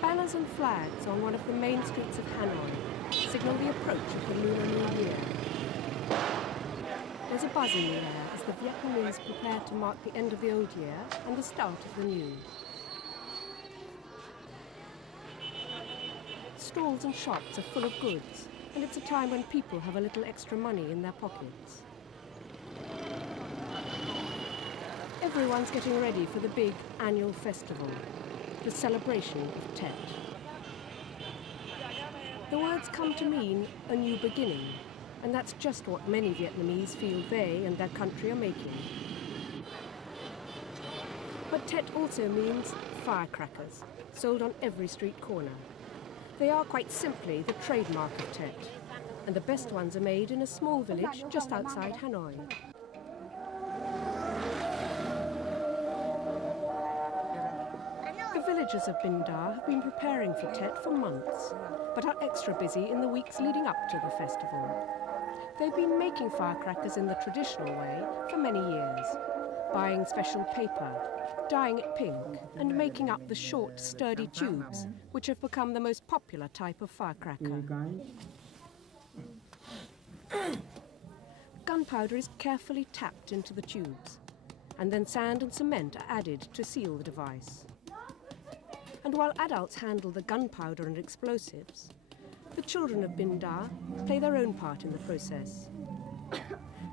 Banners and flags on one of the main streets of Hanoi signal the approach of the Lunar New Year. There's a buzz in the air as the Vietnamese prepare to mark the end of the old year and the start of the new. Stalls and shops are full of goods, and it's a time when people have a little extra money in their pockets. Everyone's getting ready for the big annual festival, the celebration of Tet. The words come to mean a new beginning, and that's just what many Vietnamese feel they and their country are making. But Tet also means firecrackers, sold on every street corner. They are quite simply the trademark of Tet, and the best ones are made in a small village just outside Hanoi. The villagers of Binh have been preparing for Tet for months, but are extra busy in the weeks leading up to the festival. They've been making firecrackers in the traditional way for many years, buying special paper, dyeing it pink, and making up the short, sturdy tubes, which have become the most popular type of firecracker. Gunpowder is carefully tapped into the tubes, and then sand and cement are added to seal the device. And while adults handle the gunpowder and explosives, the children of Binh play their own part in the process.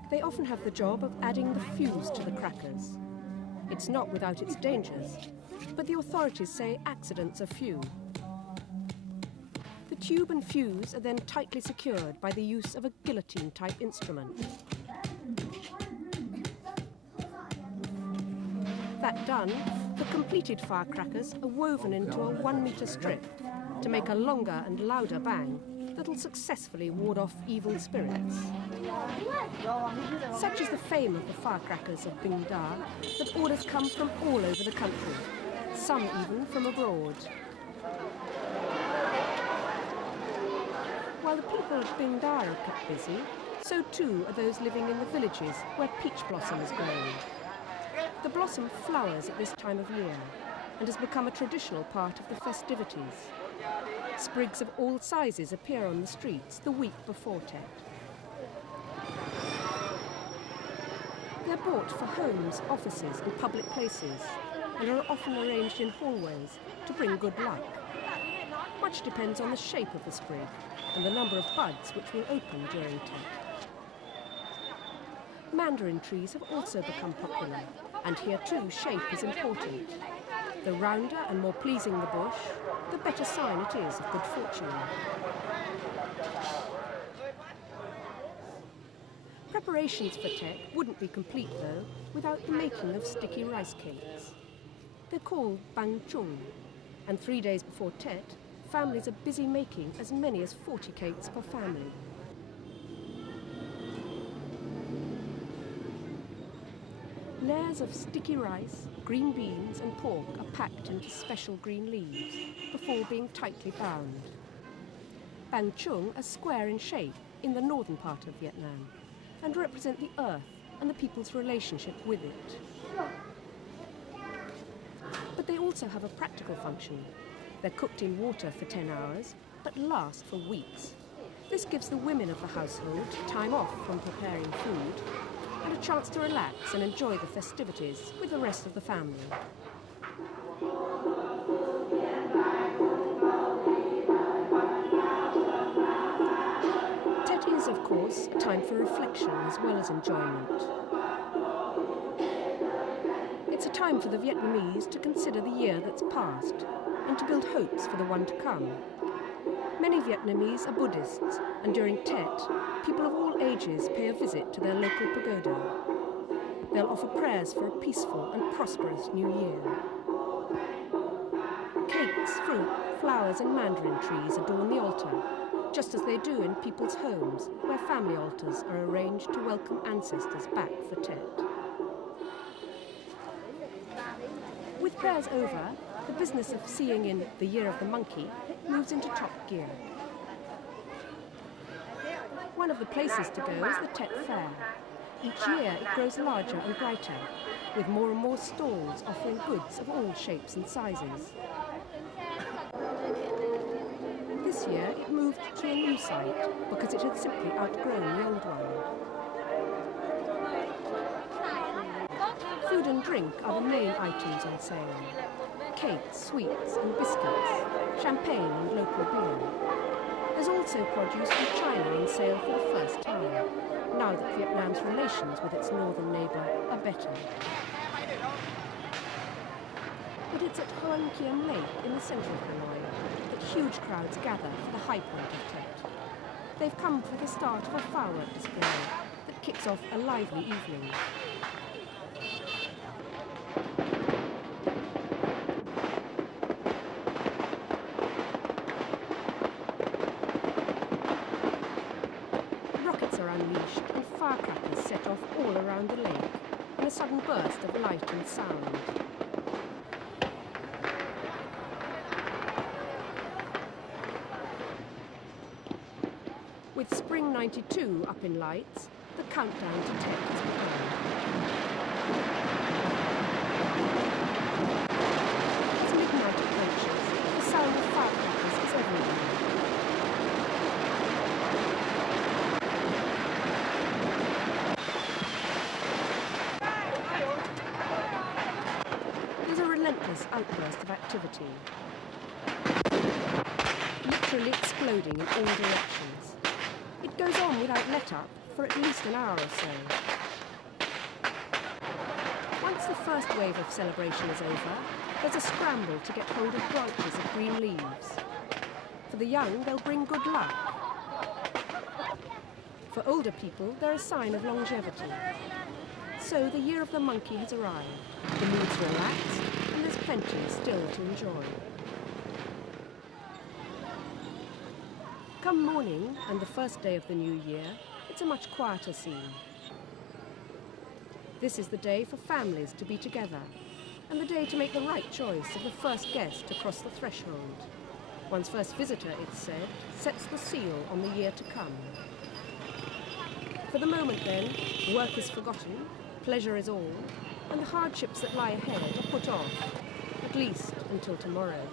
They often have the job of adding the fuse to the crackers. It's not without its dangers, but the authorities say accidents are few. The tube and fuse are then tightly secured by the use of a guillotine-type instrument. That done, the completed firecrackers are woven into a 1-meter strip to make a longer and louder bang that'll successfully ward off evil spirits. Such is the fame of the firecrackers of Binh that orders come from all over the country, some even from abroad. While the people of Binh are kept busy, so too are those living in the villages where peach blossom is growing. The blossom flowers at this time of year and has become a traditional part of the festivities. Sprigs of all sizes appear on the streets the week before Tet. They're bought for homes, offices and public places, and are often arranged in hallways to bring good luck. Much depends on the shape of the sprig and the number of buds which will open during Tet. Mandarin trees have also become popular, and here too shape is important. The rounder and more pleasing the bush, the better sign it is of good fortune. Preparations for Tet wouldn't be complete, though, without the making of sticky rice cakes. They're called bang chung, and 3 days before Tet, families are busy making as many as 40 cakes per family. Layers of sticky rice, green beans and pork are packed into special green leaves before being tightly bound. Bang chung are square in shape in the northern part of Vietnam and represent the earth and the people's relationship with it. But they also have a practical function. They're cooked in water for 10 hours, but last for weeks. This gives the women of the household time off from preparing food and a chance to relax and enjoy the festivities with the rest of the family. Tet is, of course, a time for reflection as well as enjoyment. It's a time for the Vietnamese to consider the year that's passed and to build hopes for the one to come. Many Vietnamese are Buddhists, and during Tet, people of all ages pay a visit to their local pagoda. They'll offer prayers for a peaceful and prosperous new year. Cakes, fruit, flowers and mandarin trees adorn the altar, just as they do in people's homes, where family altars are arranged to welcome ancestors back for Tet. With prayers over, the business of seeing in the Year of the Monkey moves into top gear. One of the places to go is the Tet Fair. Each year it grows larger and brighter, with more and more stalls offering goods of all shapes and sizes. This year it moved to a new site because it had simply outgrown the old one. Food and drink are the main items on sale. Cakes, sweets and biscuits, champagne and local beer. There's also produce from China on sale for the first time, now that Vietnam's relations with its northern neighbour are better. But it's at Hanoi Lake in the centre of Hanoi that huge crowds gather for the high point of Tet. They've come for the start of a firework display that kicks off a lively evening. Rockets are unleashed and firecrackers set off all around the lake in a sudden burst of light and sound. With Spring '92 up in lights, the countdown to Tet has begun. As midnight approaches, the sound of firecrackers is everywhere. There's a relentless outburst of activity, literally exploding in all directions. It goes on without let-up for at least an hour or so. Once the first wave of celebration is over, there's a scramble to get hold of branches of green leaves. For the young, they'll bring good luck. For older people, they're a sign of longevity. So the year of the monkey has arrived. The mood's relaxed, and there's plenty still to enjoy. Come morning and the first day of the new year, it's a much quieter scene. This is the day for families to be together, and the day to make the right choice of the first guest to cross the threshold. One's first visitor, it's said, sets the seal on the year to come. For the moment then, work is forgotten, pleasure is all, and the hardships that lie ahead are put off, at least until tomorrow.